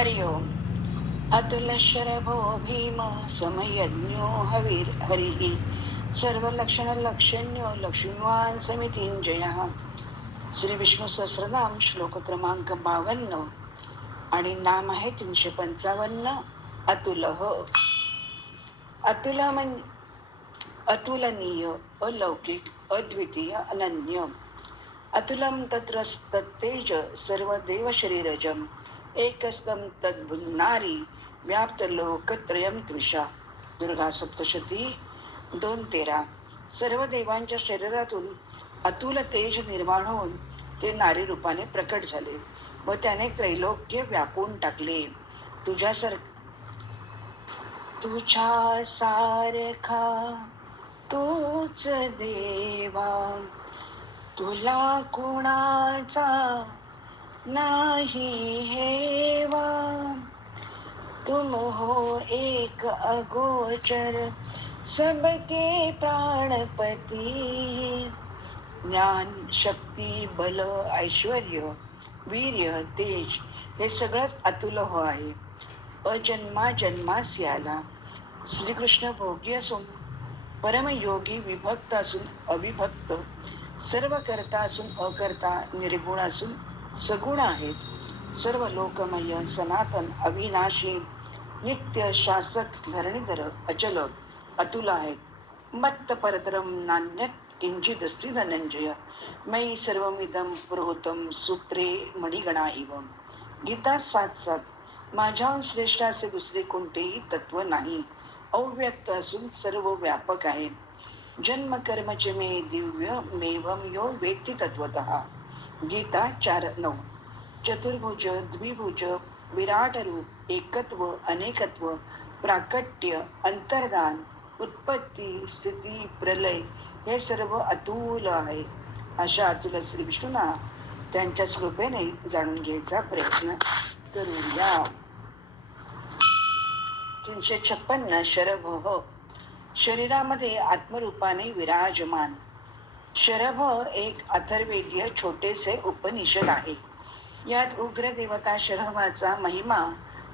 हरि ओम् अतुलशरभो भीम समयज्ञो हवीर हरिः। सर्वलक्षणलक्षण्यो लक्ष्मीवान समितींजयः श्री विष्णू सहस्रनाम श्लोक क्रमांक बावन्न आणि नाम आहे तीनशे पंचावन्न अतुल। अतुल म्हण अतुलनीय अलौकिक अद्वितीय अनन्य। अतुलम तत्र तत्तेज सर्व देव एकस्तम एकस्तं तद्भुन्नारी व्याप्त लोकत्रयम त्रिषा। दुर्गा सप्तशती दोन तेरा। सर्व देवांच्या शरीरातून अतुल तेज निर्माण होऊन ते नारी रूपाने प्रकट झाले व त्याने त्रैलोक्य व्यापून टाकले. तुझ्यासार तुझ्या सारखा तोच देवा. तुला कुणाचा नाही हेवा तुम हो एक अगोचर सबके प्राणपती. ज्ञान शक्ती बल ऐश्वर्य वीर्य तेज हे सगळंच अतुल हो आहे. अजन्मा जन्मास याला श्रीकृष्ण भोगी असून परमयोगी विभक्त असून अविभक्त सर्व करता असून अकर्ता निर्गुण असून सगुण आहेत. सर्व लोकमय सनातन अविनाशी नित्य शासक धरणीधर अचल अतुल आहेत. मत्त परतरम नान्यत किंचित अस्ति धनंजय मयी सर्वमिदम पुरोतम सूत्रे मणिगणा इव. गीता सात सात. माझ्याहून श्रेष्ठ असे दुसरे कोणतेही तत्व नाही. अव्यक्त असून सर्व व्यापक आहे. जन्म कर्मचे मे दिव्य मेवम यो वेत्ती तत्वत गीता चार नऊ. चतुर्भुज द्विभुज विराट रूप एकत्व अनेकत्व प्राकट्य अंतर्दान उत्पत्ती स्थिती प्रलय हे सर्व अतुल आहे. अशा अतुल श्री विष्णूंना त्यांच्या कृपेने जाणून घ्यायचा प्रयत्न करूया. तीनशे छप्पन्न शरभ शरीरामध्ये आत्मरूपाने विराजमान. शरभ एक अथर्वेदीय छोटेसे उपनिषद आहे. यात उग्र देवता शरभाचा महिमा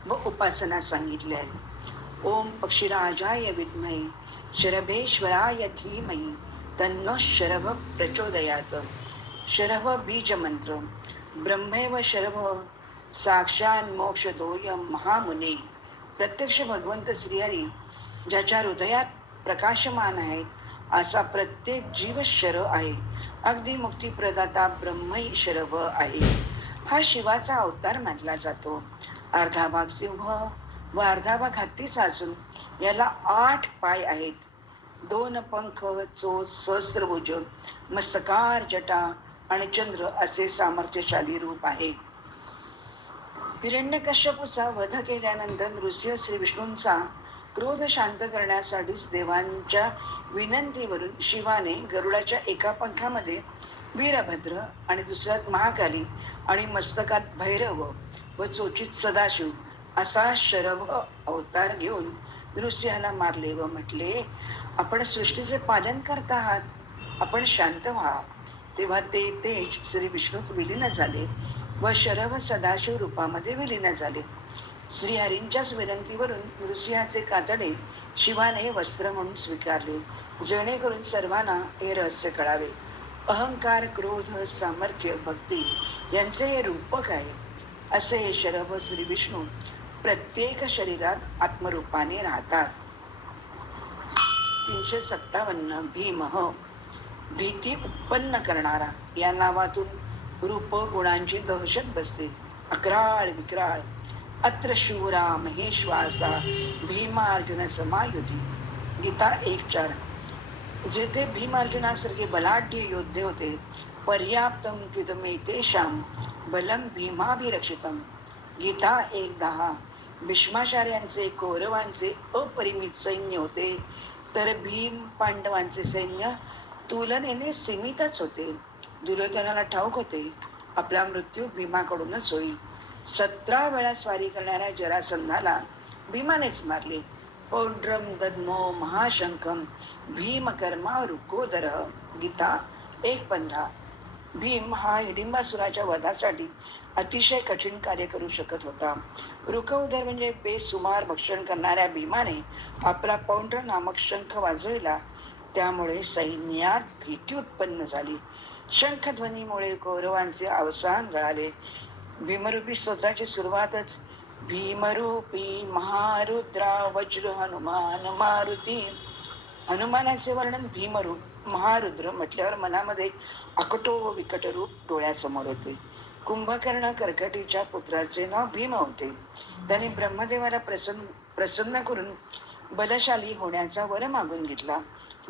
व उपासना सांगितली आहे ओम पक्षीराजाय विद्महे शरभेश्वराय धीमहि तन्न शरभ प्रचोदयात. शरभ बीज मंत्र ब्रह्मेव शरभ साक्षात मोक्षदोय महामुने. प्रत्यक्ष भगवंत श्रीहरी ज्याच्या हृदयात प्रकाशमान आहेत असा प्रत्येक जीव शर आहे. अगदी मुक्तीप्रदाता ब्रह्मही शरभ आहे. हा शिवाचा अवतार मानला जातो. अर्धा भाग सिंह व अर्धा भाग हत्तीचा असून याला आठ पाय आहेत. दोन पंख चोच सहस्रभुज मस्तकार जटा आणि चंद्र असे सामर्थ्यशाली रूप आहे. हिरण्यकश्यपूचा वध केल्यानंतर नृसिंह श्री विष्णूंचा क्रोध शांत करण्यासाठीच देवांच्या विनंतीवरून शिवाने गरुडाच्या एका पंखामध्ये वीरभद्र आणि दुसऱ्यात महाकाली आणि मस्तकात भैरव व चोचीत सदाशिव असा शरव अवतार घेऊन नृसिंहाला मारले व म्हटले आपण सृष्टीचे पालन करत आहात. आपण शांत व्हा. तेव्हा ते तेज श्री विष्णूत विलीन झाले व शरव सदाशिव रूपामध्ये विलीन झाले. श्रीहरींच्याच विनंतीवरून नृसिंहाचे कातडे शिवाने वस्त्र म्हणून स्वीकारले. जेणेकरून सर्वांना हे रहस्य कळावे. अहंकार क्रोध सामर्थ्य भक्ती यांचे हे रूपक आहे. असे हे शरभ श्री विष्णू प्रत्येक शरीरात आत्मरूपाने राहतात. तीनशे सत्तावन्न भीमह भीती उत्पन्न करणारा या नावातून रूप गुणांची दहशत बसते. अकराळ विक्राळ अत्र शूरा महेश्वासा भीमार्जुन समायुधी. गीता एक चार. जेथे भीमार्जुनासारखे बलाढ्य योद्धे होते पर्याप्तम तेषाम बलम भीमाभिरक्षितम. गीता एक दहा. भीष्माचार्यांचे कौरवांचे अपरिमित सैन्य होते तर भीम पांडवांचे सैन्य तुलनेने सीमितच होते. दुर्योधनाला ठाऊक होते आपला मृत्यू भीमाकडूनच होईल. सतरा वेळा स्वारी करणाऱ्या जरासंधाला भीमानेच मारले. पौड्रम दद्मो भीम भीमकर्मा रुकोदर गीता एक पंधरा. भीम हा हिडिंबासुराच्या वधासाठी अतिशय कठीण कार्य करू शकत होता. रुकउदर म्हणजे बेसुमार भक्षण करणाऱ्या भीमाने आपला पौंड्र नामक शंख वाजविला. त्यामुळे सैन्यात भीती उत्पन्न झाली. शंखध्वनीमुळे कौरवांचे अवसान गळाले भीमरूपी स्तोत्राची सुरुवातच. भीमरूपी महारुद्रा वज्र हनुमान मारुती. हनुमानाचे वर्णन भीमरूप महारुद्र म्हटल्यावर मनामध्ये अकटो व विकट रूप डोळ्यासमोर होते. कुंभकर्ण कर्कटीच्या पुत्राचे नाव भीम होते. त्याने ब्रह्मदेवाला प्रसन्न प्रसन्न करून बलशाली होण्याचा वर मागून घेतला.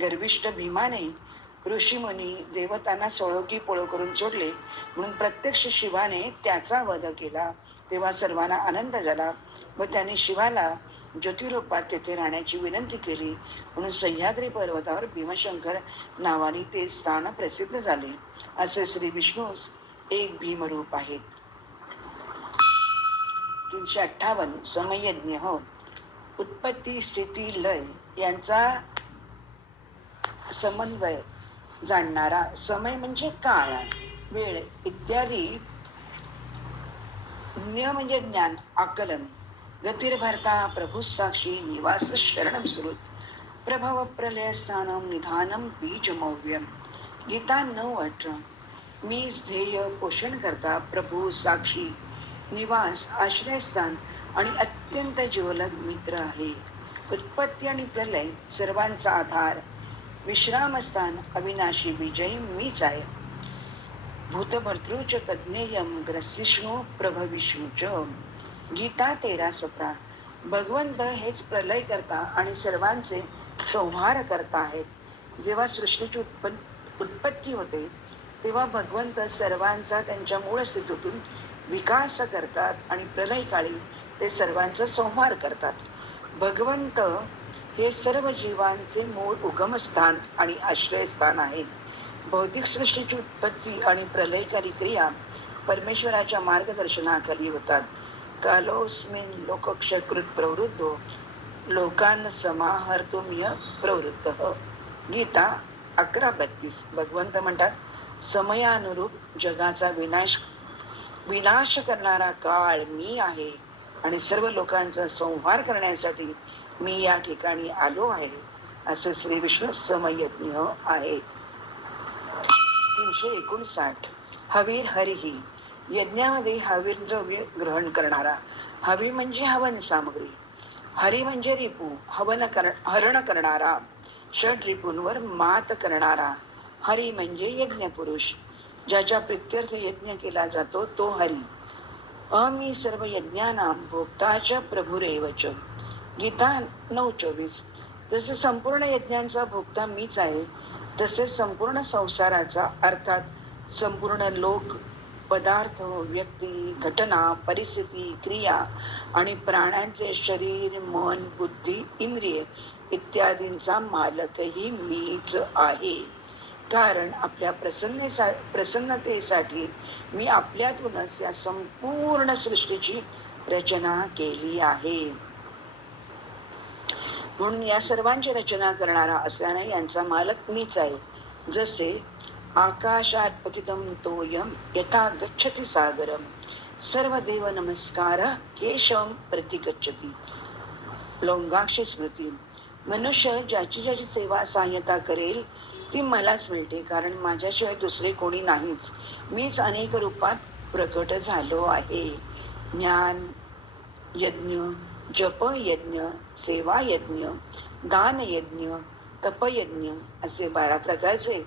गर्विष्ठ भीमाने ऋषीमुनी देवतांना सळोकी पोळो करून सोडले. म्हणून प्रत्यक्ष शिवाने त्याचा वध केला. तेव्हा सर्वांना आनंद झाला. व त्याने शिवाला ज्योतिरूपात तेथे राहण्याची विनंती केली. म्हणून सह्याद्री पर्वतावर भीमशंकर नावाने ते स्थान प्रसिद्ध झाले. असे श्री विष्णूस एक भीमरूप आहेत तीनशे अठ्ठावन्न समयज्ञ हो. उत्पत्ती स्थिती लय यांचा समन्वय जाणणारा समय म्हणजे काळ वेळ इत्यादी ज्ञ म्हणजे ज्ञान आकलन. गतिर्भरता प्रभू साक्षी निवास शरणम सुरुत प्रभव प्रलय स्थानम निधानम बीज मौव्यम. गीता नऊ अठरा. मी ध्येय पोषण करता प्रभू साक्षी. निवास आश्रयस्थान आणि अत्यंत जीवलग मित्र आहे. उत्पत्ती आणि प्रलय सर्वांचा आधार विश्रामस्थान अविनाशी विजयी मीच आहे. भूतभर्तृच तज्ञेयम ग्रसिष्णू प्रभविष्णूच गीता तेरा सतरा. भगवंत हेच प्रलय करता आणि सर्वांचे संहार करता आहेत. जेव्हा सृष्टीची उत्पन्न उत्पत्ती होते तेव्हा भगवंत सर्वांचा त्यांच्या मूळ स्थितीतून विकास करतात आणि प्रलयकाळी ते सर्वांचा संहार करतात. भगवंत हे सर्व जीवांचे मूळ उगमस्थान आणि आश्रयस्थान आहे. भौतिक सृष्टीची उत्पत्ती आणि प्रलयकारी क्रिया परमेश्वराच्या मार्गदर्शनाखाली होतात. कालोस्मिन लोकक्षकृत प्रवृद्धो लोकान समाहर्तुम्य प्रवृत्त. गीता अकरा बत्तीस. भगवंत म्हणतात समयानुरूप जगाचा विनाश विनाश करणारा काळ मी आहे आणि सर्व लोकांचा संहार करण्यासाठी मी या ठिकाणी आलो आहे. असे श्री विश्वसमयज्ञ आहे. तीनशे एकोणसाठ. हवीर हरिही यज्ञामध्ये हवीर द्रव्य ग्रहण करणारा. हवी म्हणजे हवन सामग्री. हरी म्हणजे रिपू हवन कर हरण करणारा. षड रिपूंवर मात करणारा. हरी म्हणजे यज्ञ पुरुष ज्याच्या प्रित्यर्थ यज्ञ केला जातो तो हरी. अमी सर्व यज्ञानाम भोक्ताच्या प्रभुरेवच. गीता नऊ चोवीस. जसे संपूर्ण यज्ञांचा भोगता मीच आहे. तसेच संपूर्ण संसाराचा अर्थात संपूर्ण लोक पदार्थ व्यक्ती घटना परिस्थिती क्रिया आणि प्राण्यांचे शरीर मन बुद्धी इंद्रिय इत्यादींचा मालकही मीच आहे. कारण आपल्या प्रसन्नेसा प्रसन्नतेसाठी मी आपल्यातूनच या संपूर्ण सृष्टीची रचना केली आहे. म्हणून या सर्वांची रचना करणारा असल्याने यांचा मालक मीच आहे. जसे आकाशात पतितम तोयम यथा गच्छति सागरम सर्व देव नमस्कार केशम प्रतिगच्छती. लोंगाक्षी स्मृती. मनुष्य ज्याची ज्याची सेवा सहाय्यता करेल ती मलाच मिळते कारण माझ्याशिवाय दुसरे कोणी नाहीच. मीच अनेक रूपात प्रकट झालो आहे. ज्ञान यज्ञ जप यज्ञ सेवा यज्ञ तपयज्ञ असे बारा प्रकारचे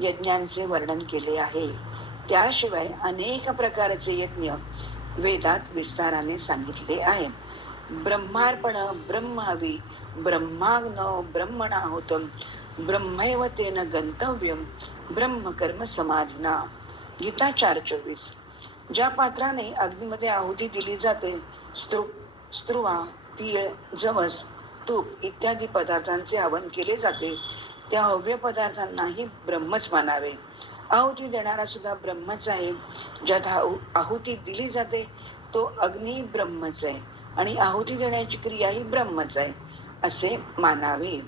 यज्ञांचे वर्णन केले आहे. त्याशिवाय अनेक प्रकारचे यज्ञ वेदात विस्ताराने सांगितले आहे. ब्रह्मार्पण ब्रह्मावी ब्रह्माग्न ब्रह्मणाहुतम ब्रह्मैव तेन गंतव्यम ब्रह्मकर्म समाधिना. गीता चार चोवीस. ज्या पात्राने अग्नीमध्ये आहुती दिली जाते स्त्रु स्त्रुवा तीळ जवस तूप इत्यादी पदार्थांचे हवन केले जाते. त्या हव्य पदार्थांनाही ब्रह्मच मानावे. आहुती देणारा सुद्धा ब्रह्मच आहे. ज्यात आहुती दिली जाते तो अग्नी ब्रह्मच आहे आणि आहुती देण्याची क्रिया ही ब्रह्मच आहे असे मानावे.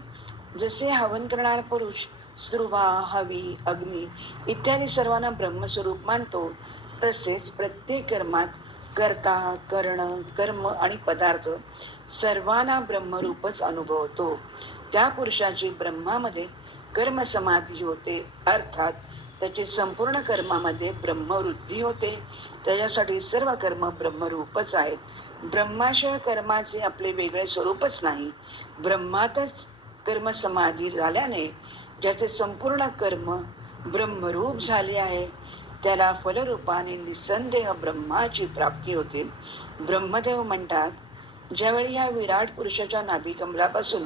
जसे हवन करणारा पुरुष स्त्रुवा हवी अग्नी इत्यादी सर्वांना ब्रह्मस्वरूप मानतो तसेच प्रत्येक कर्मात कर्ता कर्ण कर्म आणि पदार्थ सर्वांना ब्रह्मरूपच अनुभवतो. त्या पुरुषाची ब्रह्मामध्ये कर्म समाधी होते. अर्थात त्याची संपूर्ण कर्मामध्ये ब्रह्मवृद्धी होते. त्याच्यासाठी सर्व कर्म ब्रह्मरूपच आहेत. ब्रह्माशय कर्माचे आपले वेगळे स्वरूपच नाही. ब्रह्मातच कर्म समाधी झाल्याने ज्याचे संपूर्ण कर्म ब्रह्मरूप झाले आहे. त्याला फलरूपाने निसंदेह ब्रह्माची प्राप्ती होते. ब्रह्मदेव म्हणतात ज्यावेळी या विराट पुरुषाच्या नाभिकमलापासून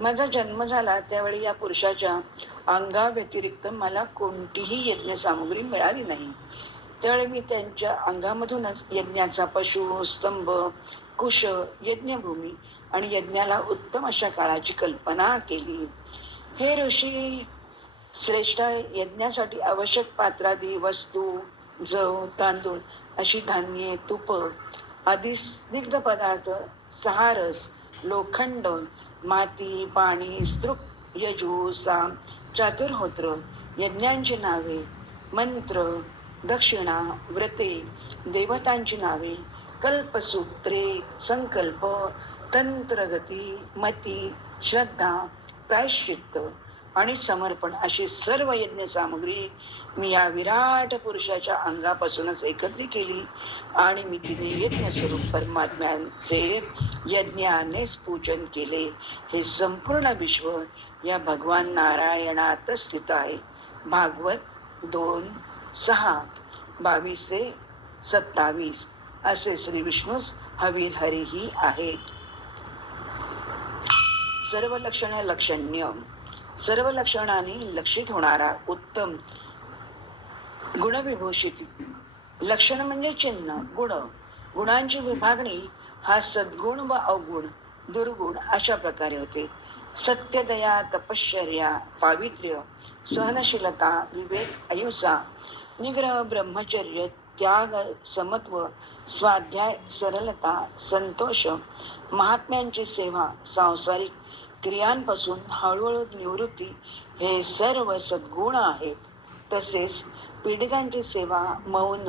माझा जन्म झाला त्यावेळी या पुरुषाच्या अंगाव्यतिरिक्त मला कोणतीही यज्ञसामुग्री मिळाली नाही. त्यावेळी मी त्यांच्या अंगामधूनच यज्ञाचा पशु स्तंभ कुश यज्ञभूमी आणि यज्ञाला उत्तम अशा काळाची कल्पना केली. हे ऋषी श्रेष्ठ यज्ञासाठी आवश्यक पात्रादी वस्तू जव तांदूळ अशी धान्ये तुप आदी स्निग्ध पदार्थ सहारस लोखंड माती पाणी स्त्रुप यजू साम चातुर्होत्र यज्ञांची नावे मंत्र दक्षिणा व्रते देवतांची नावे कल्पसूत्रे संकल्प तंत्रगती मती श्रद्धा प्रायश्चित्त आणि समर्पण अशी सर्व यज्ञ सामग्री मी या विराट पुरुषाच्या अंगापासूनच एकत्रित केली. आणि मी तिने यज्ञ स्वरूप परमात्म्यांचे यज्ञानेच पूजन केले. हे संपूर्ण विश्व या भगवान नारायणात स्थित आहे. भागवत दोन सहा बावीस ते सत्तावीस. असे श्री विष्णूस हवीर हरिही आहेत सर्व लक्षण लक्षण्य. सर्व लक्षणांनी लक्षित होणारा उत्तम गुणविभूषित लक्षण म्हणजे चिन्ह गुण. गुणांची विभागणी हा सद्गुण व अवगुण दुर्गुण अशा प्रकारे होते. सत्यदया तपश्चर्या पावित्र्य सहनशीलता विवेक अहिंसा निग्रह ब्रह्मचर्य त्याग समत्व स्वाध्याय सरलता संतोष महात्म्यांची सेवा सांसारिक क्रियांपासून हळूहळू निवृत्ती हे सर्व सद्गुण आहेत. तसेच पीडितांची सेवा मौन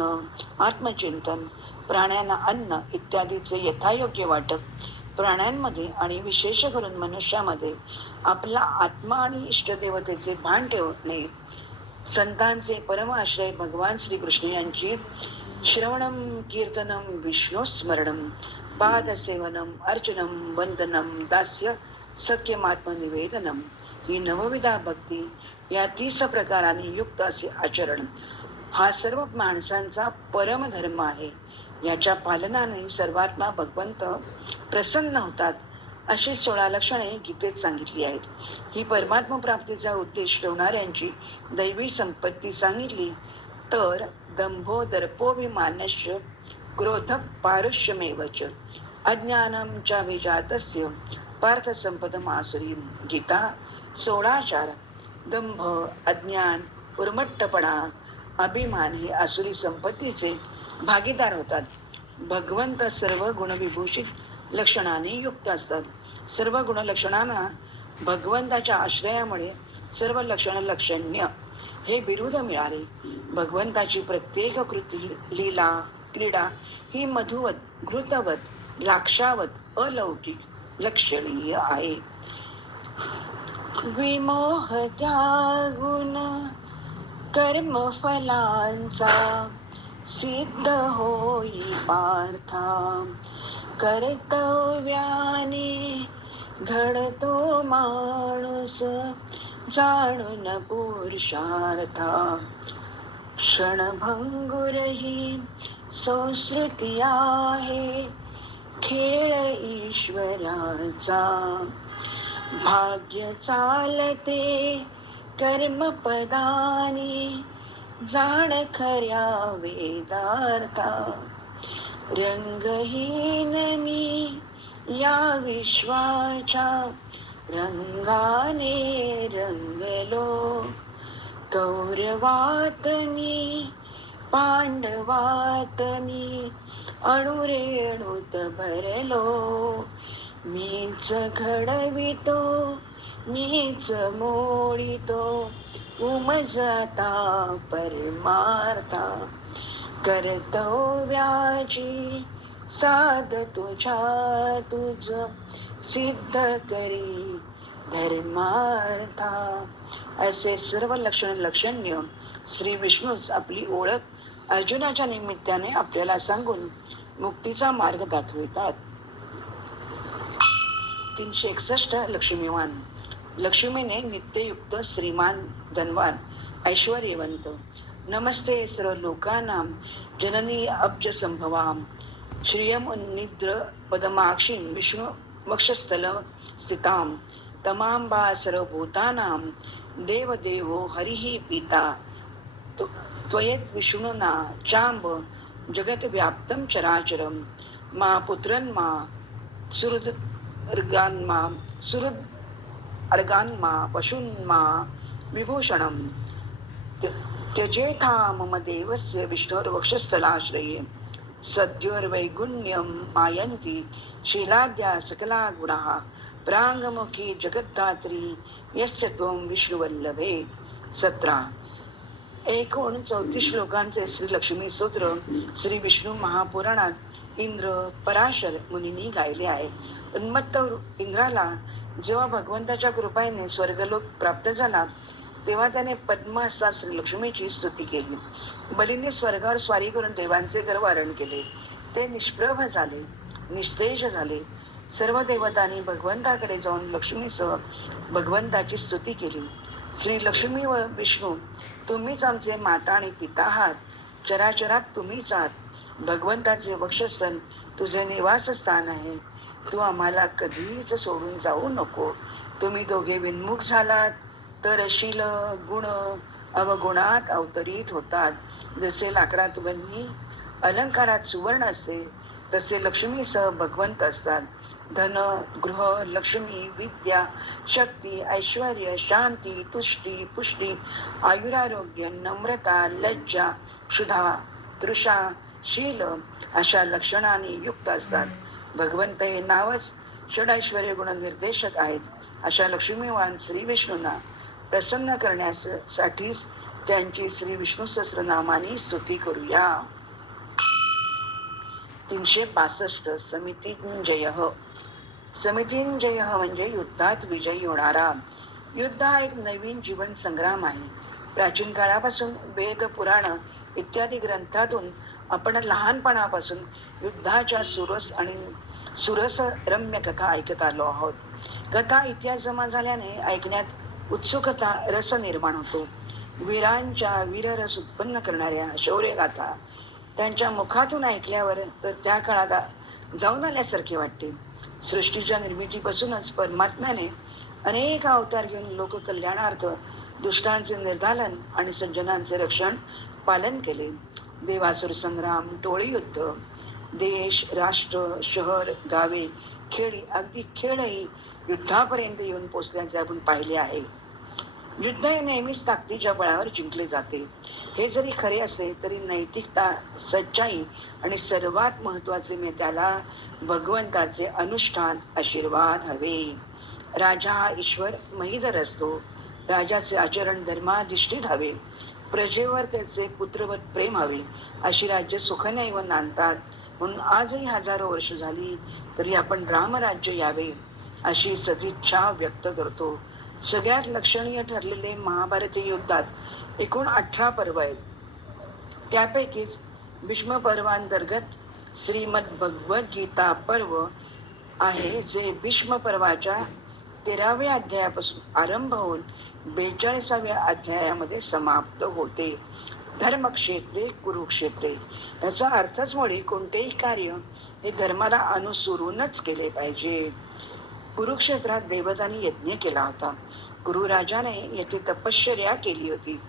आत्मचिंतन प्राण्यांना अन्न इत्यादीचे यथायोग्य वाटप प्राण्यांमध्ये आणि विशेष करून मनुष्यामध्ये आपला आत्मा आणि इष्टदेवतेचे भान ठेवणे संतांचे परमाश्रय भगवान श्रीकृष्ण यांची श्रवणम कीर्तनम विष्णू स्मरणम पादसेवनम अर्चनम वंदनम दास्य सख्यमात्मनिवेदनम ही नवविधा भक्ती या तीस प्रकाराने युक्त असे आचरण. हा सर्व माणसांचा परमधर्म आहे. याच्या पालनाने सर्वात्मा भगवंत प्रसन्न होतात अशी सोळा लक्षणे गीतेत सांगितली आहेत. ही परमात्मा प्राप्तीचा उद्देश ठेवणाऱ्यांची दैवी संपत्ती सांगितली तर दंभो दर्पोभिमानश्य क्रोध पारुष्यमेवच अज्ञानम च विजातस्य पार्थ संपद मासुरी गीता सोळाचार. दंभ अज्ञान उर्मट्टपणा अभिमान हे आसुरी संपत्तीचे भागीदार होतात. भगवंत सर्व गुणविभूषित लक्षणाने युक्त असतात. सर्व गुणलक्षणांना भगवंताच्या आश्रयामुळे सर्व लक्षण लक्षण्य हे बिरुद मिळाले. भगवंताची प्रत्येक कृती लीला क्रीडा ही मधुवत घृतवत लाक्षावत अलौकिक लक्षणीय आहे. विमोह त्यागुण कर्मफलांचा सिद्ध होई पार्था. कर्तव्याने घडतो माणूस जाणून पुरुषार्था. क्षणभंगुरही संस्कृती आहे. खेळ ईश्वराचा. भाग्य चालते कर्मपदानी जाण खऱ्या वेदार्था. रंगहीन मी या विश्वाच्या रंगाने रंगलो. कौरवात मी पांडवात मी अणुरेणूत भरलो. मीच घडवितो मीच मोडितो. उमजता परमार्था. कर्तव्याची साध तुझ्या तुझ सिद्ध करी धर्मार्था. असे सर्व लक्षण लक्षण्य. श्री विष्णूच आपली ओळख अर्जुनाच्या निमित्ताने आपल्याला सांगून मुक्तीचा मार्ग दाखवितात. तीनशे एकसष्ट लक्ष्मीवान. लक्ष्मीने नित्ययुक्त श्रीमान धनवान ऐश्वर्यवंत. नमस्ते सर्व लोकांना जननी अब्ज संभवाम श्रियमुन्निद्र पदमाक्षी विष्णु वक्षस्थल स्थितां. तमांबा सर्वभूतानां देवदेवो हरिः पिता. त्वयेत् विष्णुना चांब जगद्व्याप्तं चराचरं। मा पुत्रन्मा सुहृद अर्गान्मा सुहृद अर्गान्मा पशुन्मा विभूषणं। त्य- त्यजेथा मम देवस्य विष्णोर्वक्षस्थलाश्रये। सद्योर्वैगुण्यं मायन्ति शीलाद्या सकला गुणाः प्राङ्गमुखी जगद्धात्री यस्य त्वं विष्णुवल्लभे। सत्रा। एकूण चौतीस श्लोकांचे श्री लक्ष्मी सूत्र श्री विष्णू महापुराणात इंद्र पराशर मुनी गायले आहे. उन्मत्त इंद्राला जेव्हा भगवंताच्या कृपाने स्वर्गलोक प्राप्त झाला तेव्हा त्याने पद्म असा श्री लक्ष्मीची स्तुती केली. बलीने स्वर्गावर स्वारी करून देवांचे गर्वारण केले. ते निष्प्रभ झाले निस्तेज झाले. सर्व देवतांनी भगवंताकडे जाऊन लक्ष्मीसह भगवंताची स्तुती केली. श्री लक्ष्मी व विष्णू तुम्हीच आमचे माता आणि पिता आहात. चराचरात तुम्हीच आहात. भगवंताचे वक्षसन तुझे निवासस्थान आहे. तू आम्हाला कधीच सोडून जाऊ नको. तुम्ही दोघे विन्मुख झालात. तर शील गुण अवगुणात अवतरित होतात. जसे लाकडात वन्नी अलंकारात सुवर्ण असते तसे लक्ष्मीसह भगवंत असतात. धन गृह लक्ष्मी विद्या शक्ती ऐश्वर शांती तुष्टी पुष्टी आयुरारोग्य नम्रता लज्जा क्षुधा तृषा शील अशा लक्षणाने युक्त असतात. भगवंत हे नावच षडैश्वर्य गुण निर्देशक आहेत. अशा लक्ष्मीवान श्री विष्णूंना प्रसन्न करण्यासाठीच त्यांची श्री विष्णू सहस्रनामाने स्तुती करूया. तीनशे हो. बासष्ट म्हणजे युद्धात विजयी होणारा. युद्ध हा एक नवीन जीवन संग्राम आहे. प्राचीन काळापासून वेद पुराण इत्यादी ग्रंथातून आपण लहानपणापासून युद्धाच्या सुरस आणि सुरस रम्य कथा ऐकत आलो आहोत. कथा इतिहास जमा झाल्याने ऐकण्यात उत्सुकता रस निर्माण होतो. वीरांच्या वीररस उत्पन्न करणाऱ्या शौर्यगाथा त्यांच्या मुखातून ऐकल्यावर तर त्या काळात जाऊन आल्यासारखे वाटते. सृष्टीच्या निर्मितीपासूनच परमात्म्याने अनेक अवतार घेऊन लोककल्याणार्थ दुष्टांचे निर्धालन आणि सज्जनांचे रक्षण पालन केले. देवासुर संग्राम टोळी युद्ध देश राष्ट्र शहर गावे खेडी अगदी खेळही युद्धापर्यंत येऊन पोचल्याचे आपण पाहिले आहे. युद्ध हे नेहमीच ताकदीच्या बळावर जिंकले जाते. हे जरी खरे असले तरी नैतिकता सच्चाई आणि सर्वात महत्त्वाचे मी त्याला भगवंताचे अनुष्ठान आशीर्वाद हवे. राजा हा ईश्वर महिधर असतो. राजाचे आचरण धर्माधिष्ठित हवे. प्रजेवर त्याचे पुत्रवत प्रेम हवे अशी राज्य सुखनैव व नांदतात. म्हणून आजही हजारो वर्ष झाली तरी आपण रामराज्य यावे अशी सदिच्छा व्यक्त करतो. सगळ्यात लक्षणीय ठरलेले महाभारती युद्धात एकूण अठरा पर्व आहेत. त्यापैकीच भीष्म पर्वांतर्गत श्रीमद भगवद्गीता पर्व आहे जे भीष्म पर्वाच्या तेराव्या अध्यायापासून आरंभ होऊन बेचाळीसाव्या अध्यायामध्ये समाप्त होते. धर्मक्षेत्रे कुरुक्षेत्रे याचा अर्थच मुळे कोणतेही कार्य हे धर्माला अनुसरूनच केले पाहिजे. कुरुक्षेत्रात देवतांनी यज्ञ केला होता. कुरुराजाने येथे तपश्चर्या केली होती.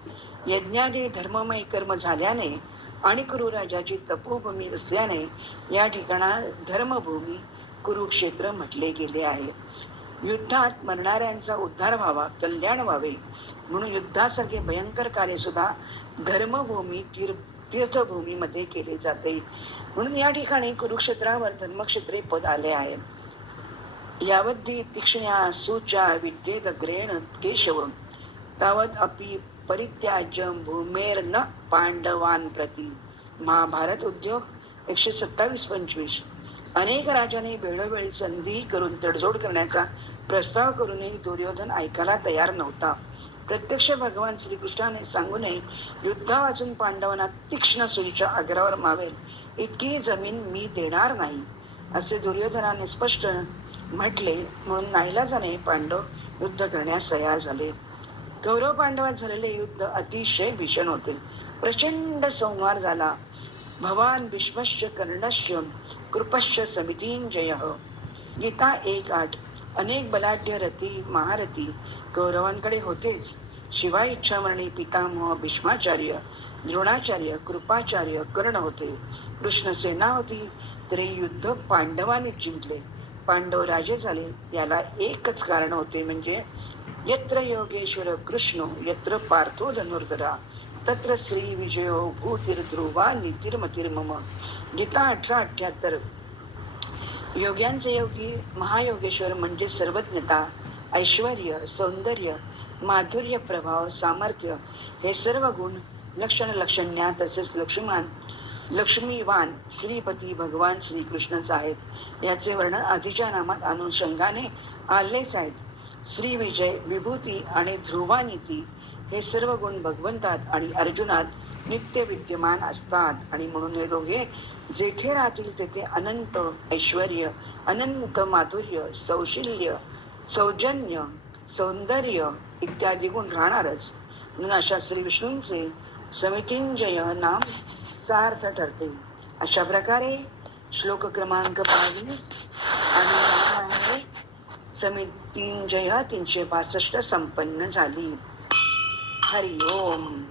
यज्ञादी धर्ममय कर्म झाल्याने आणि कुरुराजाची तपोभूमी असल्याने या ठिकाणा धर्मभूमी कुरुक्षेत्र म्हटले गेले आहे. युद्धात मरणाऱ्यांचा उद्धार व्हावा कल्याण व्हावे. म्हणून युद्धासारखे भयंकर कार्य सुद्धा धर्मभूमी तीर तीर्थभूमीमध्ये केले जाते. म्हणून या ठिकाणी कुरुक्षेत्रावर धर्मक्षेत्रे पद आले आहे. यावद्धि तीक्ष्ण्या सूच्या विद्येदग्रेण केशवं. तावद अपि परित्याज्य भूमेर न पांडवान प्रती. महाभारत उद्योग एकशे सत्तावीस पंचवीस. अनेक राजाने वेळोवेळी संधी करून तडजोड करण्याचा प्रस्ताव करूनही दुर्योधन ऐकायला तयार नव्हता. प्रत्यक्ष भगवान श्रीकृष्णाने सांगूनही युद्धा वाचून पांडवांना तीक्ष्ण सुईच्या आग्रावर मावेल इतकी जमीन मी देणार नाही असे दुर्योधनाने स्पष्ट म्हटले म्हणून नाईलाजाने पांडव युद्ध करण्यास तयार झाले. कौरव पांडवात झालेले युद्ध अतिशय भीषण होते. प्रचंड संहार झाला. भवान भीष्मश्च कर्णश्च कृपश्च समितींजय गीता एक आठ. अनेक बलाढ्य रथी महारथी कौरवांकडे होतेच. शिवाय इच्छामरणी पितामह भीष्माचार्य द्रोणाचार्य कृपाचार्य कर्ण होते. कृष्ण सेना होती तरी युद्ध पांडवांनी जिंकले. पांडव राजे झाले. याला एकच कारण होते म्हणजे यत्र योगेश्वर कृष्ण यत्र पार्थो धनुर्धरा तत्र श्री विजयो भूतिर्ध्रुवा नीतिर्मतिर्मम. गीता अठरा अठ्याहत्तर. योग्यांचे योगी महायोगेश्वर म्हणजे सर्वज्ञता ऐश्वर सौंदर्य माधुर्य प्रभाव सामर्थ्य हे सर्व गुण लक्षण लक्षण्या तसेच लक्ष्मण लक्ष्मीवान श्रीपती भगवान श्रीकृष्णच आहेत याचे वर्णन आधीच्या नामात अनुषंगाने आलेच आहेत. श्रीविजय विभूती आणि ध्रुवानीती हे सर्व गुण भगवंतात आणि अर्जुनात नित्य विद्यमान असतात. आणि म्हणून हे दोघे जेथे राहतील तेथे अनंत ऐश्वर अनंत माधुर्य सौशिल्य सौजन्य सौंदर्य इत्यादी गुण राहणारच. म्हणून अशा श्री विष्णूंचे समितींजय नाम सार्थ ठरते. अशा प्रकारे श्लोक क्रमांक बावीस आणि नाम समितींजय तीनशे बासष्ट संपन्न झाली. हरि ओम